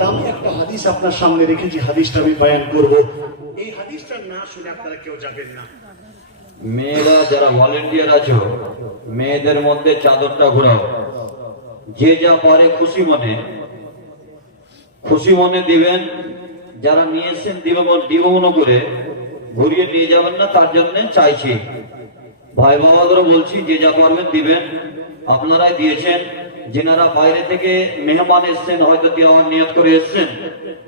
দামি একটা হাদিস আপনার সামনে রেখেছি, হাদিসটা আমি বয়ান করব। এই হাদিসটা না শুনে আপনারা কেউ যাবেন না। মেয়েরা যারা ভলেন্টিয়ার আছো, মেয়েদের মধ্যে চাদরটা ঘোরাও, যে যা পারে খুশি মনে দিবেন। যারা নিয়ে এসেছেন দিব মনে করে ঘুরিয়ে নিয়ে যাবেন না, তার জন্য চাইছি। ভাই বাবাদেরও বলছি, যে যা পারবেন দিবেন। আপনারাই দিয়েছেন। যেনারা বাইরে থেকে মেহমান এসছেন, হয়তো দেওয়ার নিয়ত করে এসছেন,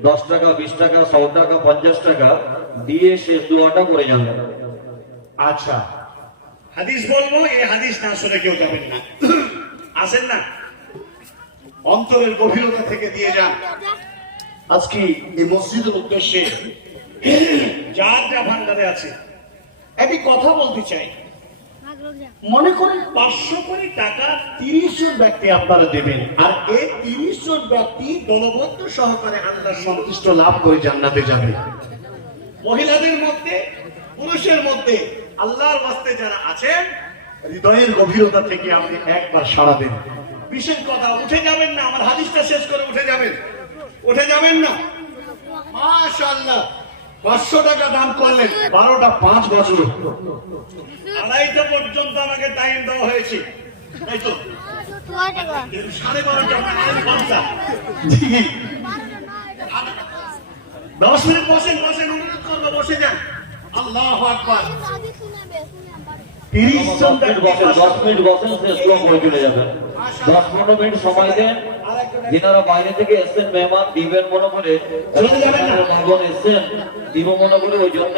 10 টাকা, 20 টাকা, 100 টাকা, 50 টাকা দিয়ে শেষ দোয়াটা করে যাবেন। আচ্ছা, হাদিস বলবো, এই হাদিস না শুনে কেউ যাবেন না। আসেন না, অন্তরের গভীরতা থেকে দিয়ে যান। আজকে এই মসজিদের উদ্দেশ্যে যার যা ভান্ডারে আছে একটি কথা বলতে চাই। মনে করেন 500 কোটি টাকা 30 জন ব্যক্তি আপনারা দেবেন, আর এই 30 জন ব্যক্তি দলবদ্ধ সহকারে আল্লাহর সন্তুষ্ট লাভ করে জান্নাতে যাবে। মহিলাদের মধ্যে, পুরুষের মধ্যে আল্লাহর ওয়াস্তে যারা আছেন, হৃদয়ের গভীরতা থেকে আপনি একবার সাড়া দেন। বিশেষ কথা, উঠে যাবেন না, আমার হাদিসটা শেষ করে উঠে যাবেন না। মাশাআল্লাহ, 500 টাকা দান করলেন, 12টা 5 বছর, 2:30 পর্যন্ত আমাকে টাইম দেওয়া হয়েছে, তাই তো? 12:30 10 মিনিট বসেন, অনুরোধ করবো, বসে যান। আল্লাহু আকবার। 30 জন 10 মিনিট বসেন, শেষ দোয়া করে চলে যাবেন। 10-15 মিনিট সময় দেন। যেনারা বাইরে থেকে এসছেন মেহমান, দিবেন মনে করে, এসছেন দিব মনে করে, ওই জন্য